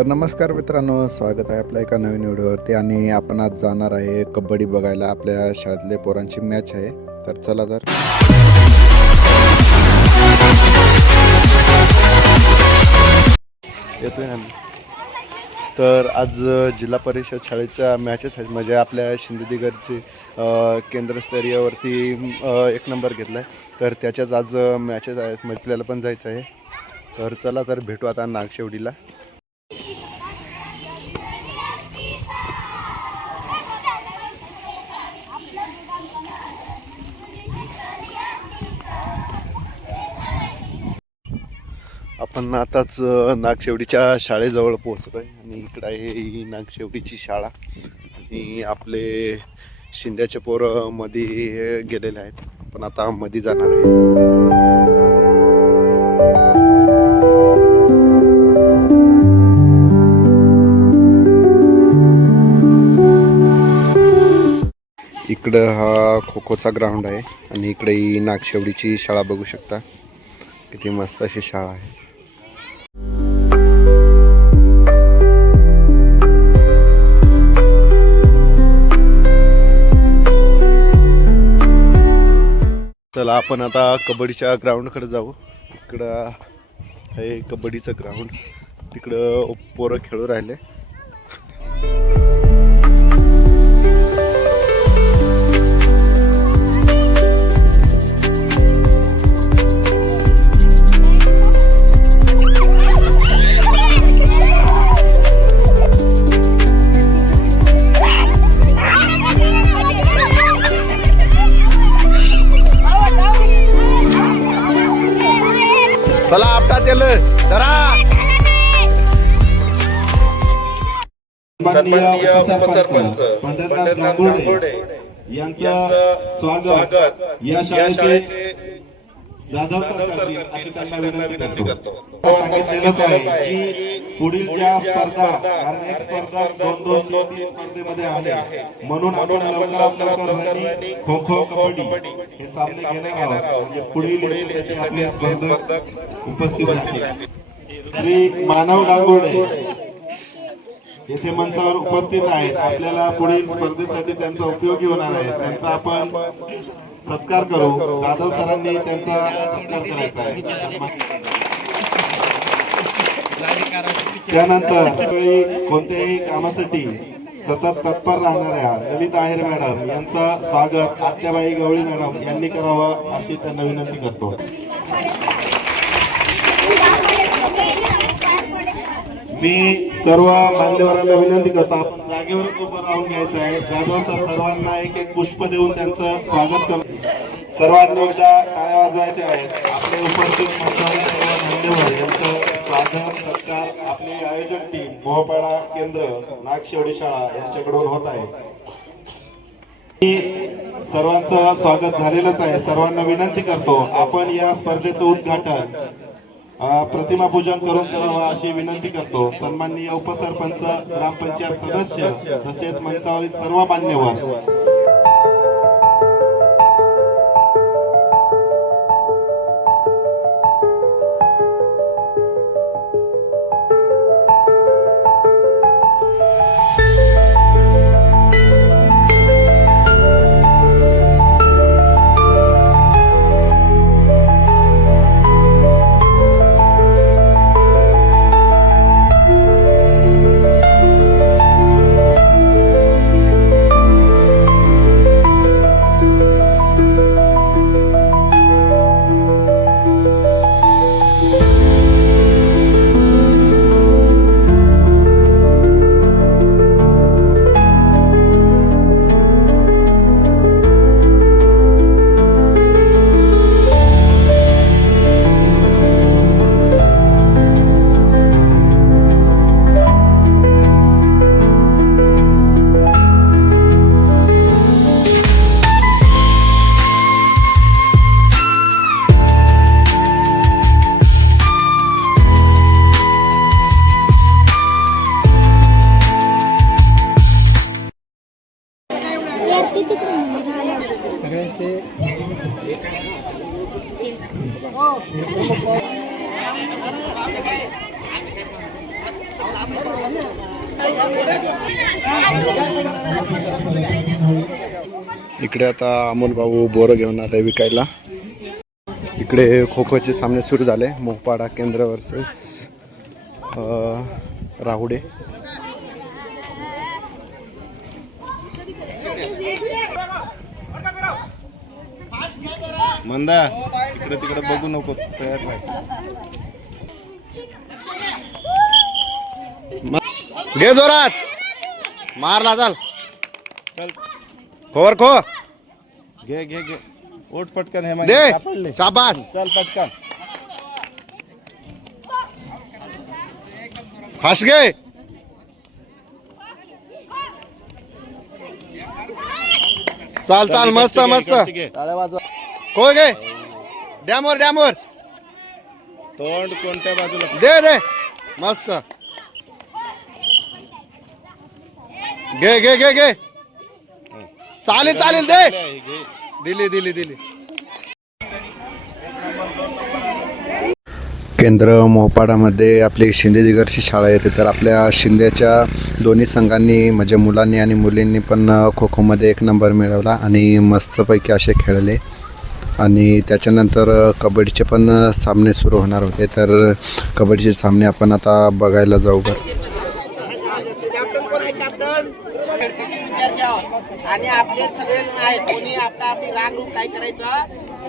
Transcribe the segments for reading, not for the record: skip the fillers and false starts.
तर नमस्कार मित्रांनो, स्वागत आहे आपल्या एका नवीन व्हिडिओवरती. आणि आपण आज जाणार आहे कबड्डी बघायला. आपल्या शाळेतले पोरांची मॅच आहे. तर चला तर येतोय ना. तर आज जिल्हा परिषद शाळेच्या मॅचेस आहेत. म्हणजे आपल्या शिंदेदिगरची केंद्रस्तरीयवरती 1 नंबर घेतला आहे. तर त्याच्याच आज मॅचेस आहेत. म्हणजे आपल्याला पण जायचं आहे. तर चला तर भेटू आता नागशेवडीला. आपण आताच नागशेवडीच्या शाळेजवळ पोहोचलोय आणि इकडं आहे ही नागशेवडीची शाळा. आणि आपले शिंद्याचे पोरं मध्ये गेलेले आहेत. आपण आता मध्ये जाणार आहे. इकडं हा खो खोचा ग्राउंड आहे आणि इकडे ही नागशेवडीची शाळा बघू शकता. किती मस्त अशी शाळा आहे. चला आपण आता कबड्डीच्या ग्राउंडकडे जाऊ. इकडं आहे कबड्डीचं ग्राउंड. तिकडं पोरं खेळू राहिले. चला आपटात गेलं जरा. सन्माननीय उपसरपंच पंढरनाथ गांगुर्डे यांचं स्वागत या शाळेचे जाधव सर करतील अशी त्यांना विनंती करतो. सांगितलेलंच आहे की पुढील ज्या स्पर्धा एक स्पर्धा 2-2-3 स्पर्धेमध्ये आहे, म्हणून आपण लवकरात लवकर रनिंग, खो खो, कबड्डी हे सामने घेणार आहोत. म्हणजे पुढील याच्यासाठी आपले स्पर्धक उपस्थित राहतील. श्री मानव गांगुर्डे येथे मंचावर उपस्थित आहेत. आपल्याला पुढील स्पर्धेसाठी त्यांचा उपयोगी होणार आहे. त्यांचा आपण सत्कार करू. जाधव सरांनी त्यांचा सत्कार करायचा आहे. त्यानंतर कोणत्याही कामासाठी सतत तत्पर राहणाऱ्या ललित आहेर मॅडम यांचं स्वागत आत्याबाई गवळी मॅडम यांनी करावं अशी त्यांना विनंती करतो. मी सर्व मान्यवरांना विनंती करतो, आपण जागेवरच उभं राहून घ्यायचं आहे. जाधव सर सर्वांना एक एक पुष्प देऊन त्यांचं स्वागत करतो. सर्वांनी एकदा टाळ्या वाजवायच्या आहेत. आपले उपस्थित मान्यवर यांचं स्वागत सत्कार आपली आयोजक टीम मोहपाडा केंद्र नागशेवडी शाळा यांच्याकडून होत आहे. सर्वांचं स्वागत झालेलंच आहे. सर्वांना विनंती करतो आपण या स्पर्धेचं उद्घाटन प्रतिमा पूजन करून करावं अशी विनंती करतो. सन्माननीय उपसरपंच, ग्रामपंचायत सदस्य तसेच मंचावरील सर्व मान्यवर. इकडे आता अमोल भाऊ बोरं घेऊन आले विकायला. इकडे खो खोचे सामने सुरू झाले. मोहपाडा केंद्र वर्सेस राहुडे. मंदा इकडे तिकडे बघू नको, तयार राह. घे जोरात, मारला चाल. चल खोवर खो घे घे घे, ओट पटकन. हे दे सापडले. शाबास. चल पटकन. फास्ट घे. चाल चाल, मस्त मस्त. खो घे. डॅमवर डॅमवर तोंड कोणत्या बाजूला? दे दे, मस्त. घे घे घे घे. चालेल चालेल, दे. घे. दिली दिली दिली. केंद्र मोहपाडामध्ये आपली शिंदे दिगरची शाळा येते. तर आपल्या शिंदेच्या दोन्ही संघांनी म्हणजे मुलांनी आणि मुलींनी पण खो खोमध्ये 1 नंबर मिळवला आणि मस्तपैकी असे खेळले. आणि त्याच्यानंतर कबड्डीचे पण सामने सुरू होणार होते. तर कबड्डीचे सामने आपण आता बघायला जाऊ. आणि आपले सगळे आहे, कोणी आपली राग काय करायचं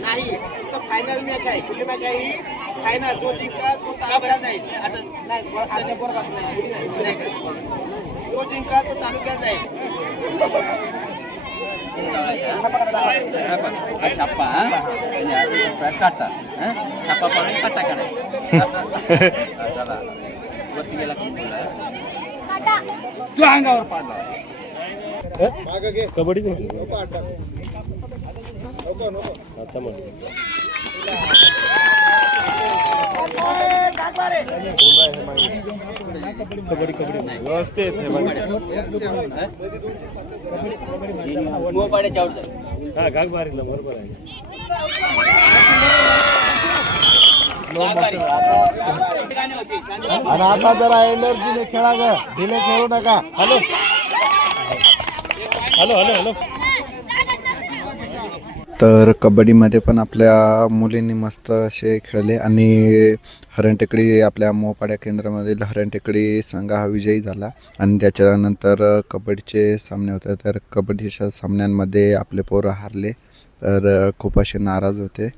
नाही. फक्त फायनल मॅच आहे. कुठली मॅच आहे ही? फायनल. जो जिंका तो तालुक्यात जाईल. आता नाही, जो जिंका तो तालुक्यात जाईल. छापा काटा, छापा पाडून काटा काढायचा. वरती गेला तू अंगावर पाडला. कबड्डी व्यवस्थित. मोपाड्याच्या आउट झाली. हा गाग मारिला, बरोबर आहे. आणि आता जरा एनर्जीने खेळा ग, ढिले खेळू नका. Hello hello hello hello. तर कबड्डीमध्ये पण आपल्या मुलींनी मस्त असे खेळले आणि हरण टेकडी आपल्या मोहपाड्या केंद्रामधील हरण टेकडी संघ हा विजयी झाला. आणि त्याच्यानंतर कबड्डीचे सामने होते. तर कबड्डीच्या सामन्यांमध्ये आपले पोरं हारले, तर खूप असे नाराज होते.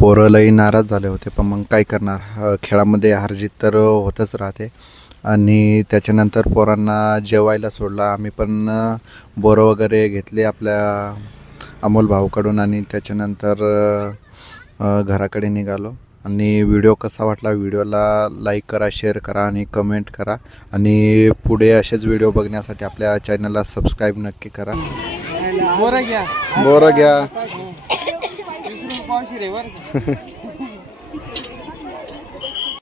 पोरं लई नाराज झाले होते, पण मग काय करणार, खेळामध्ये हारजीत तर होतच राहते. आणि त्याच्यानंतर पोरांना जेवायला सोडला. आम्ही पण बोरं वगैरे घेतले आपल्या अमोल भाऊकडून आणि त्याच्यानंतर घराकडे निघालो. आणि व्हिडिओ कसा वाटला, व्हिडिओला लाईक करा, शेअर करा आणि कमेंट करा. आणि पुढे असेच व्हिडिओ बघण्यासाठी आपल्या चॅनलला सबस्क्राईब नक्की करा. बोरं घ्या. बोरं घ्या. पावशी रे वर.